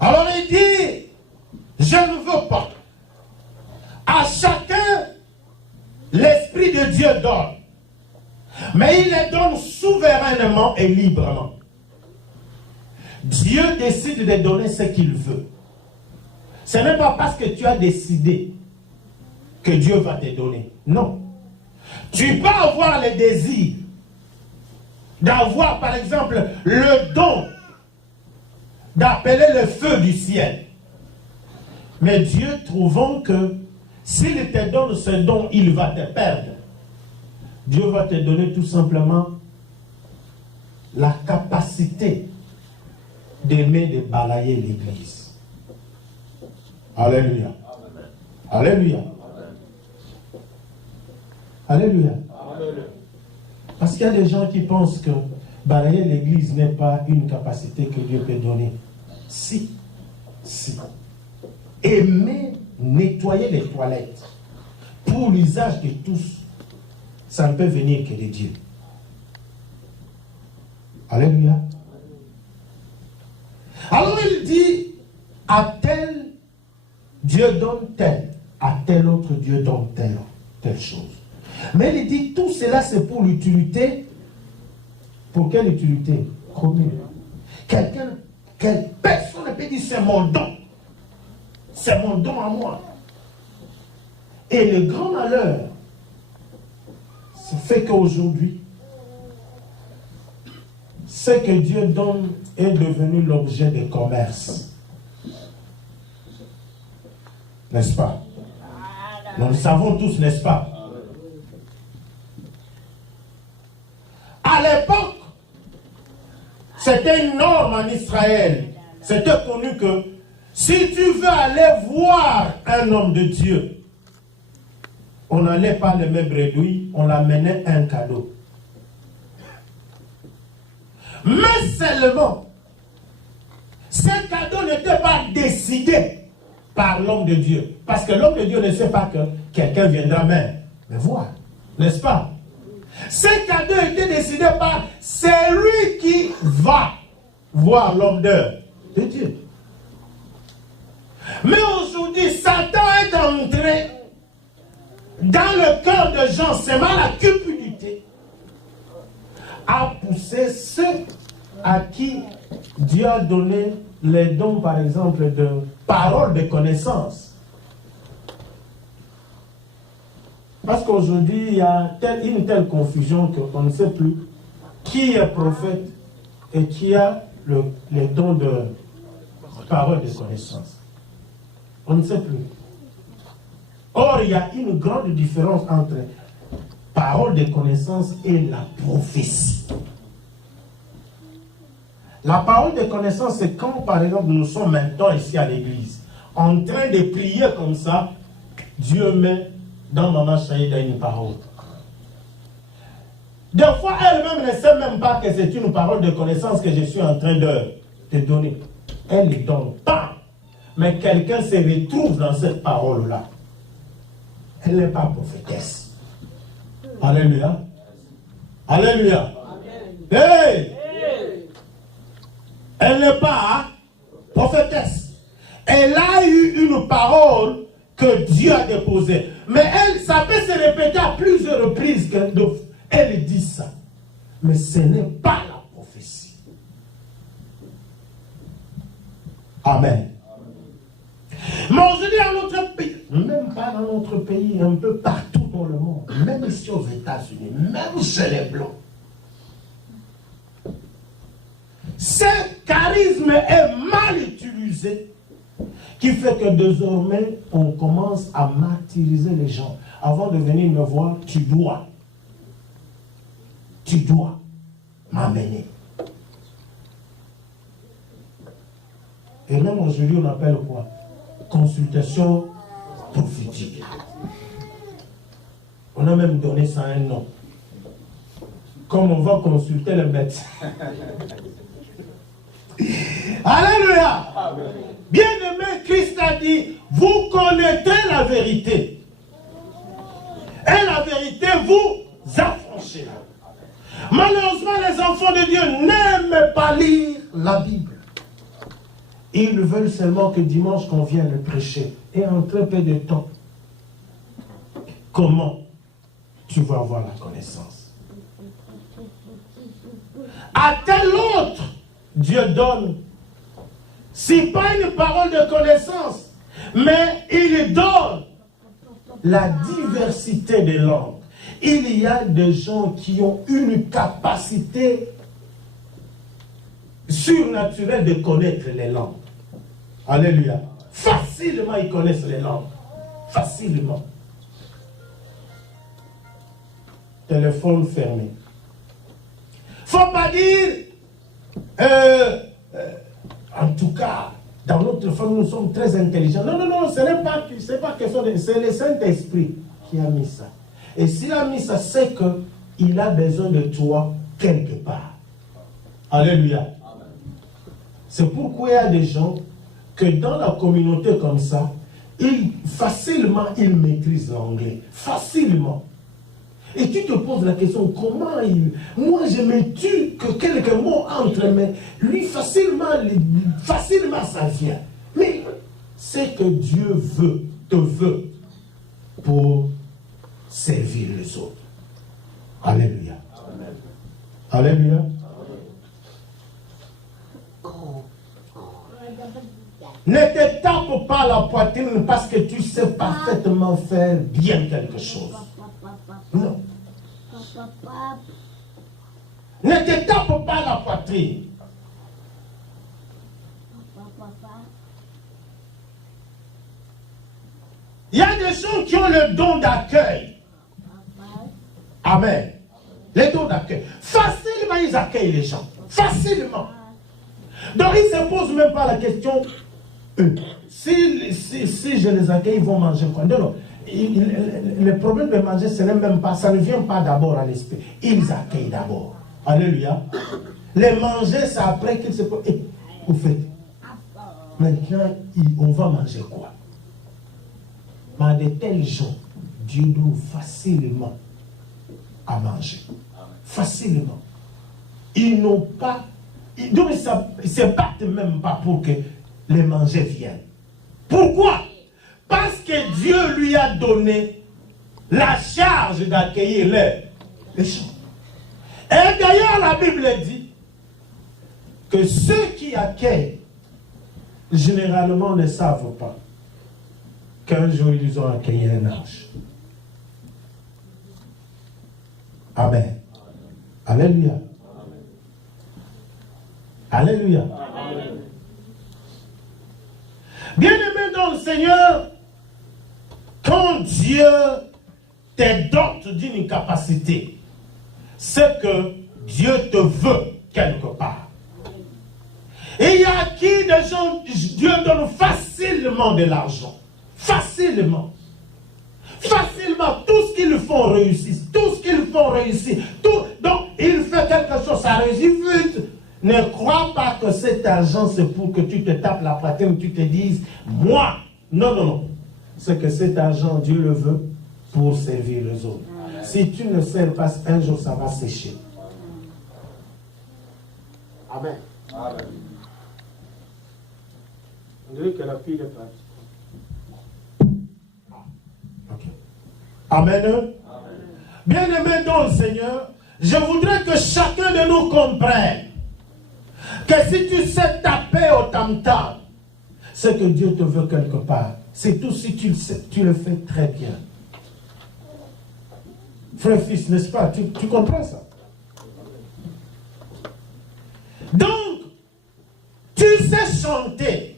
Alors il dit, je ne veux pas. À chacun, l'Esprit de Dieu donne. Mais il les donne souverainement et librement. Dieu décide de donner ce qu'il veut. Ce n'est pas parce que tu as décidé que Dieu va te donner. Non. Tu peux avoir le désir d'avoir, par exemple, le don d'appeler le feu du ciel. Mais Dieu, trouvant que s'il te donne ce don, il va te perdre. Dieu va te donner tout simplement la capacité d'aimer, de balayer l'église. Alléluia. Alléluia. Alléluia. Parce qu'il y a des gens qui pensent que balayer l'église n'est pas une capacité que Dieu peut donner. Si. Aimer, nettoyer les toilettes pour l'usage de tous, ça ne peut venir que de Dieu. Alléluia. Alors il dit, à tel Dieu donne tel, à tel autre Dieu donne telle chose. Mais il dit, tout cela c'est pour l'utilité. Pour quelle utilité? Commune. Quelle personne peut dire c'est mon don. C'est mon don à moi. Et le grand malheur, c'est fait qu'aujourd'hui, ce que Dieu donne est devenu l'objet de commerce. N'est-ce pas? Nous le savons tous, n'est-ce pas? À l'époque, c'était une norme en Israël. C'était connu que si tu veux aller voir un homme de Dieu, on n'allait pas le même bredouille, on l'amenait un cadeau. Mais seulement, ce cadeau n'était pas décidé par l'homme de Dieu. Parce que l'homme de Dieu ne sait pas que quelqu'un viendra même me voir. N'est-ce pas? Ce cadeau était décidé par celui qui va voir l'homme de Dieu. Mais aujourd'hui, Satan est entré dans le cœur de gens, c'est mal la cupidité, à pousser ceux à qui Dieu a donné les dons, par exemple, de paroles de connaissance. Parce qu'aujourd'hui, il y a une telle confusion qu'on ne sait plus qui est prophète et qui a les dons de paroles de connaissance. On ne sait plus. Or, il y a une grande différence entre parole de connaissance et la prophétie. La parole de connaissance, c'est quand, par exemple, nous sommes maintenant ici à l'église, en train de prier comme ça, Dieu met dans Maman Chaïda une parole. Des fois, elle-même ne sait même pas que c'est une parole de connaissance que je suis en train de donner. Elle ne donne pas. Mais quelqu'un se retrouve dans cette parole-là. Elle n'est pas prophétesse. Alléluia. Alléluia. Hey! Elle n'est pas prophétesse. Elle a eu une parole que Dieu a déposée. Mais elle, ça peut se répéter à plusieurs reprises qu'elle dit ça. Mais ce n'est pas la prophétie. Amen. Mais aujourd'hui, dans notre pays, même pas dans notre pays, un peu partout dans le monde, même ici aux États-Unis, même chez les Blancs, ce charisme est mal utilisé, qui fait que désormais, on commence à martyriser les gens. Avant de venir me voir, tu dois m'amener. Et même aujourd'hui, on appelle quoi? Consultation prophétique. On a même donné ça un nom. Comme on va consulter le médecin. Alléluia. Bien-aimé, Christ a dit, vous connaissez la vérité. Et la vérité vous affranchira. Malheureusement, les enfants de Dieu n'aiment pas lire la Bible. Ils veulent seulement que dimanche qu'on vienne le prêcher. Et en très peu de temps, comment tu vas avoir la connaissance? À tel autre, Dieu donne, si pas une parole de connaissance, mais il donne la diversité des langues. Il y a des gens qui ont une capacité surnaturelle de connaître les langues. Alléluia. Facilement, ils connaissent les langues. Facilement. Téléphone fermé. Faut pas dire, en tout cas, dans notre famille, nous sommes très intelligents. Non, non, non, ce n'est pas question de... C'est le Saint-Esprit qui a mis ça. Et s'il a mis ça, c'est qu'il a besoin de toi quelque part. Alléluia. C'est pourquoi il y a des gens que dans la communauté comme ça, facilement, ils maîtrisent l'anglais. Facilement. Et tu te poses la question, comment il... Moi, je me tue que quelques mots entrent, mais lui, facilement, ça vient. Mais c'est que Dieu te veut pour servir les autres. Alléluia. Amen. Alléluia. Amen. Ne te tape pas la poitrine parce que tu sais parfaitement faire bien quelque chose. Non. Ne te tape pas la poitrine. Il y a des gens qui ont le don d'accueil. Amen. Le don d'accueil. Facilement, ils accueillent les gens. Facilement. Donc, ils ne se posent même pas la question, si je les accueille, ils vont manger quoi? Non, non. Le problème de manger, ce n'est même pas, ça ne vient pas d'abord à l'esprit. Ils accueillent d'abord. Alléluia. Les manger, c'est après qu'ils se posent. Vous faites. Maintenant, on va manger quoi? Mais de tels gens, Dieu donne facilement à manger. Facilement. Ils n'ont pas. Donc, ils ne se battent même pas pour que les manger viennent. Pourquoi? Parce que Dieu lui a donné la charge d'accueillir les gens. Et d'ailleurs, la Bible dit que ceux qui accueillent, généralement ne savent pas qu'un jour ils ont accueilli un ange. Amen. Alléluia. Alléluia. Amen. Bien-aimé dans le Seigneur, quand Dieu te dote d'une capacité, c'est que Dieu te veut quelque part. Et il y a qui des gens, Dieu donne facilement de l'argent. Facilement. Facilement, tout ce qu'ils font réussit. Tout ce qu'ils font réussit. Donc, il fait quelque chose, ça réussit vite. Ne crois pas que cet argent, c'est pour que tu te tapes la poitrine, tu te dises, moi. Non, non, non. C'est que cet argent, Dieu le veut pour servir les autres. Amen. Si tu ne sers pas, un jour, ça va sécher. Amen. Amen. On dirait que la fille est partie. Okay. Amen. Amen. Bien-aimé dans le Seigneur, je voudrais que chacun de nous comprenne que si tu sais taper au tam-tam, c'est que Dieu te veut quelque part. C'est tout si tu le sais, tu le fais très bien. Frère, fils, n'est-ce pas? Tu comprends ça? Donc, tu sais chanter.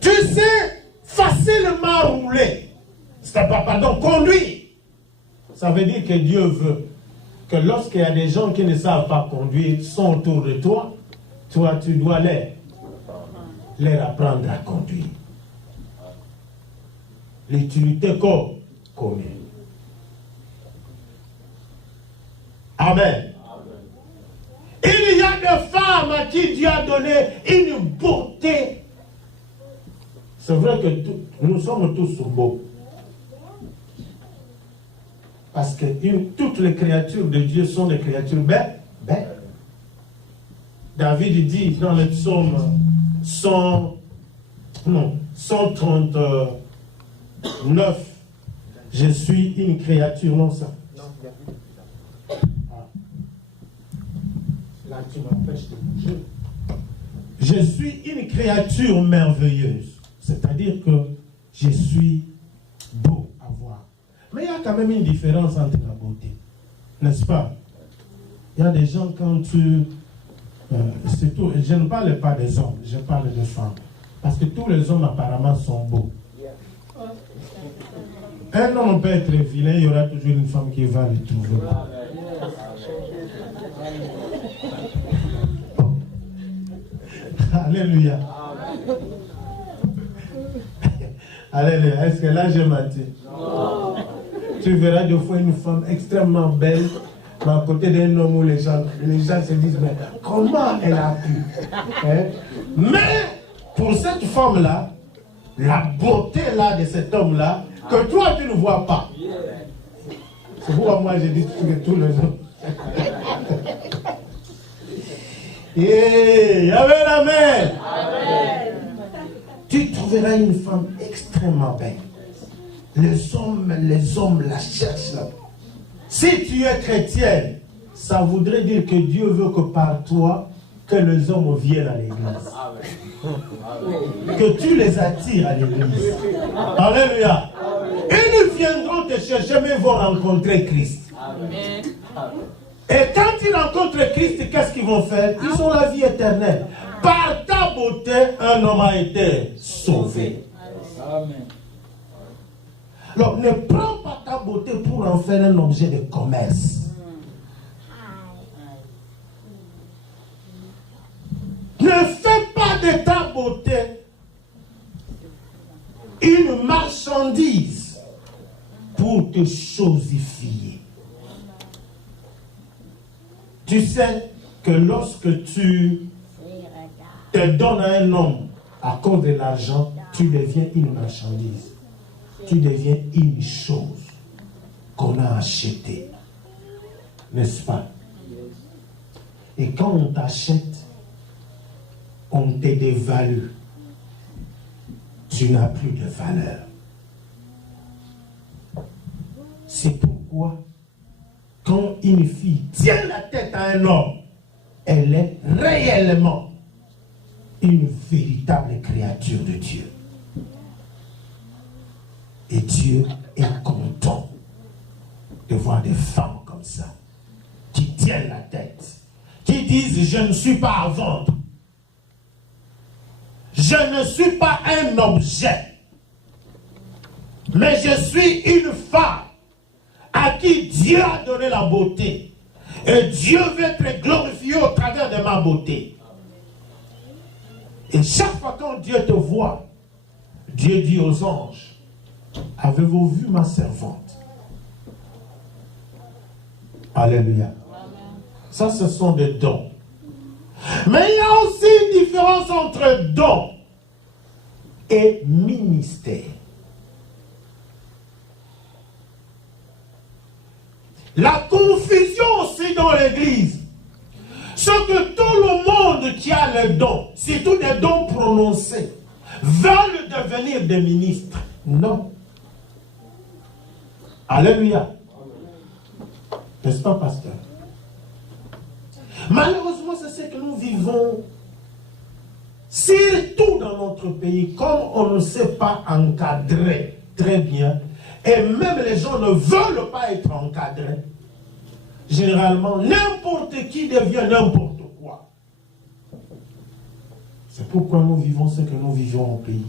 Tu sais facilement rouler. Pardon, conduire. Ça veut dire que Dieu veut que lorsqu'il y a des gens qui ne savent pas conduire, sont autour de toi, toi, tu dois leur apprendre à conduire. L'utilité commune. Amen. Il y a des femmes à qui Dieu a donné une beauté. C'est vrai que nous sommes tous beaux. Parce que toutes les créatures de Dieu sont des créatures belles. David dit dans le psaume 139, je suis une créature, non ça. Là, tu m'empêches de bouger. Je suis une créature merveilleuse. C'est-à-dire que je suis beau à voir. Mais il y a quand même une différence entre la beauté. N'est-ce pas? Il y a des gens quand tu... c'est tout. Je ne parle pas des hommes, je parle des femmes. Parce que tous les hommes apparemment sont beaux. Un homme peut être vilain, il y aura toujours une femme qui va le trouver. Alléluia. Alléluia. Est-ce que là j'ai menti? Non. Tu verras des fois une femme extrêmement belle, mais à côté d'un homme où les gens se disent, mais comment elle a pu? Hein? Mais pour cette femme-là, la beauté là de cet homme-là, que toi tu ne vois pas. C'est pourquoi moi j'ai dit que tous les hommes. Et amen, amen. Tu trouveras une femme extrêmement belle. Les hommes la cherchent là. Si tu es chrétienne, ça voudrait dire que Dieu veut que par toi, que les hommes viennent à l'église. Que tu les attires à l'église. Alléluia. Ils ne viendront te chercher, mais vont rencontrer Christ. Et quand ils rencontrent Christ, qu'est-ce qu'ils vont faire? Ils ont la vie éternelle. Par ta beauté, un homme a été sauvé. Amen. Alors, ne prends pas ta beauté pour en faire un objet de commerce. Ne fais pas de ta beauté une marchandise pour te chosifier. Tu sais que lorsque tu te donnes à un homme à cause de l'argent, tu deviens une marchandise. Tu deviens une chose qu'on a achetée. N'est-ce pas? Et quand on t'achète, on te dévalue. Tu n'as plus de valeur. C'est pourquoi, quand une fille tient la tête à un homme, elle est réellement une véritable créature de Dieu. Et Dieu est content de voir des femmes comme ça, qui tiennent la tête, qui disent « Je ne suis pas à vendre. Je ne suis pas un objet, mais je suis une femme à qui Dieu a donné la beauté. Et Dieu veut être glorifié au travers de ma beauté. » Et chaque fois quand Dieu te voit, Dieu dit aux anges, « Avez-vous vu ma servante? » Alléluia. Ça, ce sont des dons. Mais il y a aussi une différence entre don et ministère. La confusion aussi dans l'église, c'est que tout le monde qui a les dons, surtout des dons prononcés, veulent devenir des ministres. Non. Alléluia. N'est-ce pas, pasteur? Malheureusement, c'est ce que nous vivons, surtout dans notre pays, comme on ne sait pas encadrer très bien, et même les gens ne veulent pas être encadrés. Généralement, n'importe qui devient n'importe quoi. C'est pourquoi nous vivons ce que nous vivons au pays.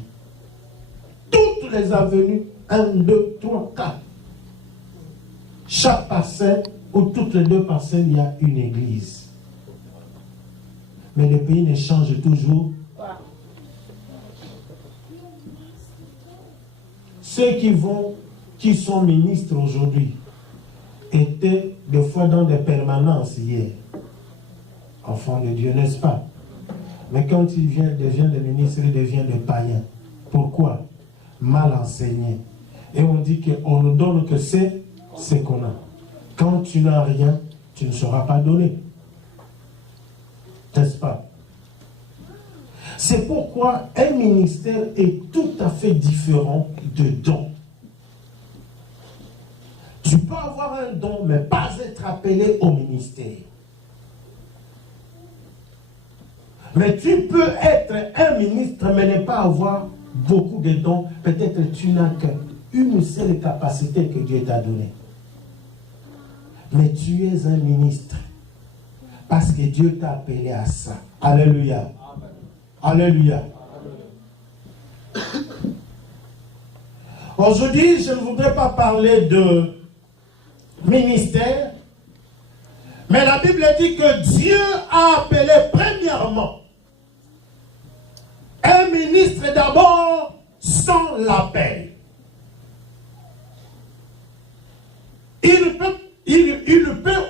Toutes les avenues, 1, 2, 3, 4. Chaque parcelle, ou toutes les 2 parcelles, il y a une église. Mais le pays ne change toujours. Ceux qui sont ministres aujourd'hui, étaient des fois dans des permanences hier. Enfants de Dieu, n'est-ce pas? Mais quand ils deviennent des ministres, ils deviennent des païens. Pourquoi? Mal enseignés. Et on dit qu'on ne donne que ce ce qu'on a. Quand tu n'as rien, tu ne seras pas donné. N'est-ce pas? C'est pourquoi un ministère est tout à fait différent de don. Tu peux avoir un don, mais pas être appelé au ministère. Mais tu peux être un ministre, mais ne pas avoir beaucoup de dons. Peut-être tu n'as qu'une seule capacité que Dieu t'a donnée. Mais tu es un ministre. Parce que Dieu t'a appelé à ça. Alléluia. Alléluia. Aujourd'hui, je ne voudrais pas parler de ministère. Mais la Bible dit que Dieu a appelé premièrement un ministre d'abord sans l'appel. Il peut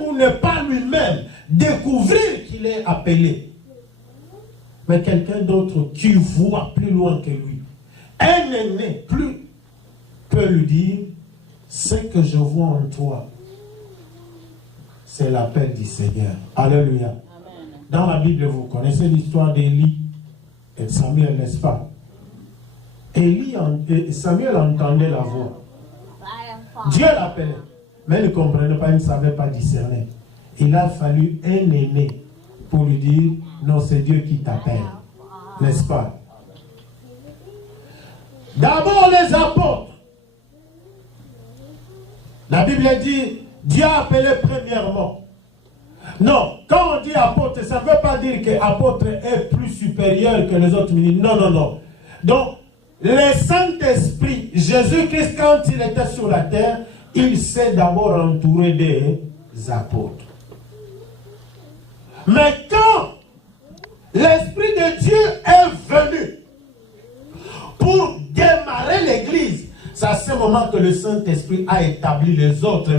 ou ne pas lui-même découvrir qu'il est appelé. Mais quelqu'un d'autre qui voit plus loin que lui, un aîné plus, peut lui dire, ce que je vois en toi, c'est l'appel du Seigneur. Alléluia. Amen. Dans la Bible, vous connaissez l'histoire d'Élie et de Samuel, n'est-ce pas? Samuel entendait la voix. Dieu l'appelait, mais il ne comprenait pas, il ne savait pas discerner. Il a fallu un aîné pour lui dire, non, c'est Dieu qui t'appelle. N'est-ce pas? D'abord les apôtres. La Bible dit, Dieu a appelé premièrement. Non, quand on dit apôtre, ça ne veut pas dire que l'apôtre est plus supérieur que les autres ministres. Non, non, non. Donc, le Saint-Esprit, Jésus-Christ, quand il était sur la terre, il s'est d'abord entouré des apôtres. Mais quand l'Esprit de Dieu est venu pour démarrer l'Église, c'est à ce moment que le Saint-Esprit a établi les autres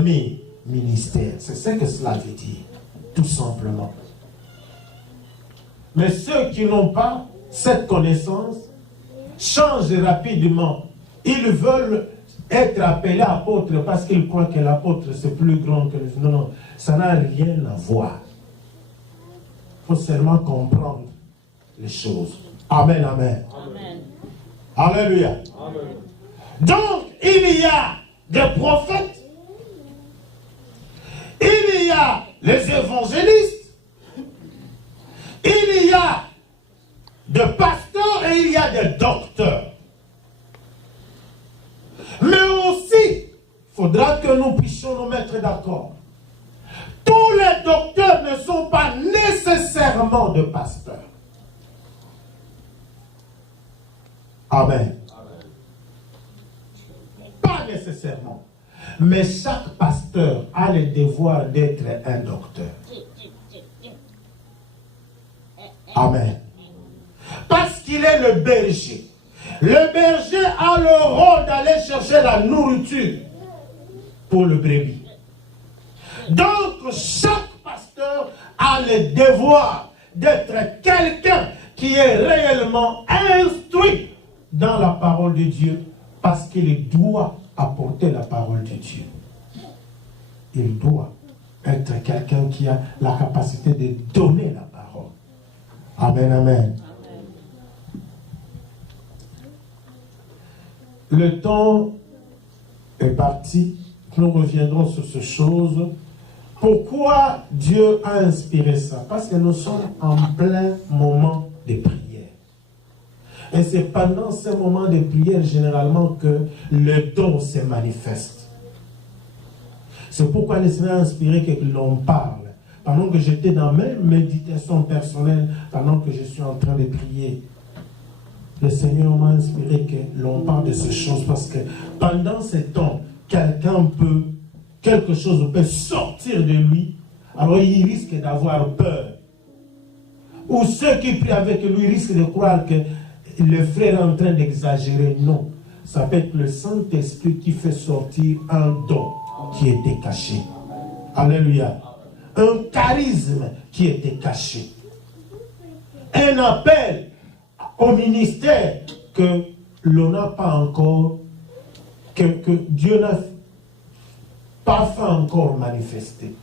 ministères. C'est ce que cela veut dire, tout simplement. Mais ceux qui n'ont pas cette connaissance changent rapidement. Ils veulent être appelés apôtres parce qu'ils croient que l'apôtre c'est plus grand que le... Non, non, ça n'a rien à voir. Il faut seulement comprendre les choses. Amen, amen. Amen. Alléluia. Amen. Donc, il y a des prophètes, il y a les évangélistes, il y a des pasteurs et il y a des docteurs. Mais aussi, il faudra que nous puissions nous mettre d'accord. Tous les docteurs ne sont pas nécessairement de pasteurs. Amen. Pas nécessairement. Mais chaque pasteur a le devoir d'être un docteur. Amen. Parce qu'il est le berger. Le berger a le rôle d'aller chercher la nourriture pour le brebis. Donc, chaque pasteur a le devoir d'être quelqu'un qui est réellement instruit dans la parole de Dieu parce qu'il doit apporter la parole de Dieu. Il doit être quelqu'un qui a la capacité de donner la parole. Amen, amen. Le temps est parti. Nous reviendrons sur ces choses. Pourquoi Dieu a inspiré ça? Parce que nous sommes en plein moment de prière. Et c'est pendant ce moment de prière, généralement, que le don se manifeste. C'est pourquoi le Seigneur a inspiré que l'on parle. Pendant que j'étais dans mes méditations personnelles, pendant que je suis en train de prier, le Seigneur m'a inspiré que l'on parle de ces choses. Parce que pendant ce temps, quelque chose peut sortir de lui, alors il risque d'avoir peur. Ou ceux qui prient avec lui risquent de croire que le frère est en train d'exagérer. Non, ça peut être le Saint-Esprit qui fait sortir un don qui était caché. Alléluia. Un charisme qui était caché. Un appel au ministère que l'on n'a pas encore, que Dieu n'a pas fait encore manifester.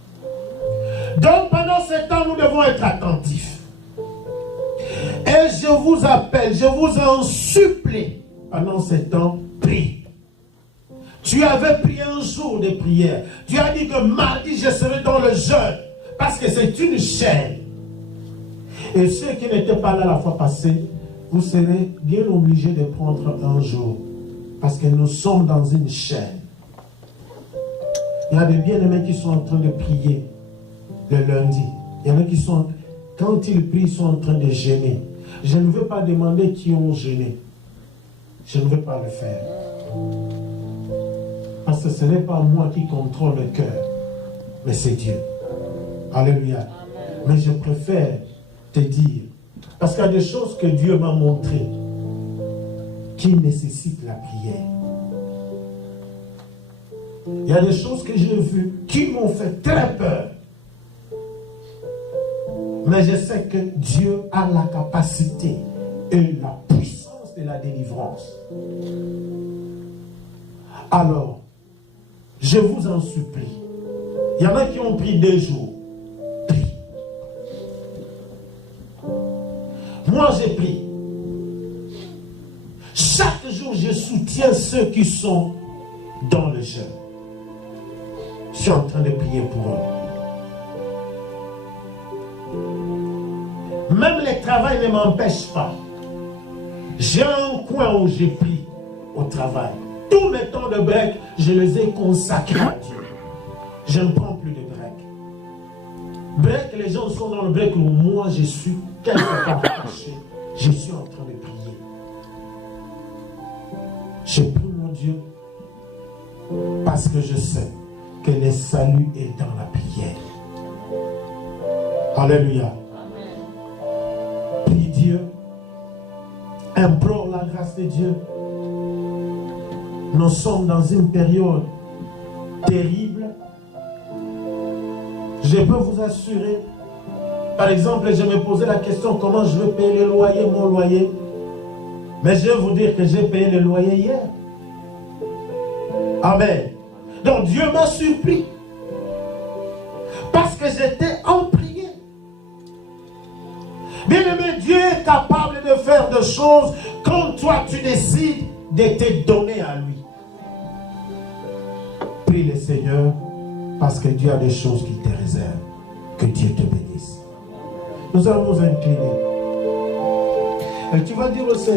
Donc pendant ce temps, nous devons être attentifs. Et je vous appelle, je vous en supplie, pendant ce temps, prie. Tu avais pris un jour de prière. Tu as dit que mardi, je serai dans le jeûne. Parce que c'est une chaîne. Et ceux qui n'étaient pas là la fois passée, vous serez bien obligés de prendre un jour. Parce que nous sommes dans une chaîne. Il y a des bien-aimés qui sont en train de prier le lundi. Il y en a qui sont, quand ils prient, ils sont en train de jeûner. Je ne veux pas demander qui ont jeûné. Je ne veux pas le faire. Parce que ce n'est pas moi qui contrôle le cœur, mais c'est Dieu. Alléluia. Amen. Mais je préfère te dire, parce qu'il y a des choses que Dieu m'a montrées qui nécessitent la prière. Il y a des choses que j'ai vues qui m'ont fait très peur. Mais je sais que Dieu a la capacité et la puissance de la délivrance. Alors, je vous en supplie. Il y en a qui ont pris 2 jours. Prie. Moi, j'ai pris. Chaque jour, je soutiens ceux qui sont dans le jeûne. Je suis en train de prier pour eux. Même le travail ne m'empêche pas. J'ai un coin où je prie au travail. Tous mes temps de break, je les ai consacrés à Dieu. Je ne prends plus de break. Break, les gens sont dans le break où moi je suis quelque part caché. Je suis en train de prier. Je prie mon Dieu parce que je sais que le salut est dans la prière. Alléluia. Prie Dieu. Implore la grâce de Dieu. Nous sommes dans une période terrible. Je peux vous assurer, par exemple, je me posais la question comment je vais payer le loyer, mon loyer. Mais je vais vous dire que j'ai payé le loyer hier. Amen. Donc Dieu m'a surpris. Parce que j'étais en prière. Bien aimé, Dieu est capable de faire des choses quand toi tu décides de te donner à lui. Prie le Seigneur parce que Dieu a des choses qu'il te réserve. Que Dieu te bénisse. Nous allons nous incliner. Et tu vas dire au Seigneur.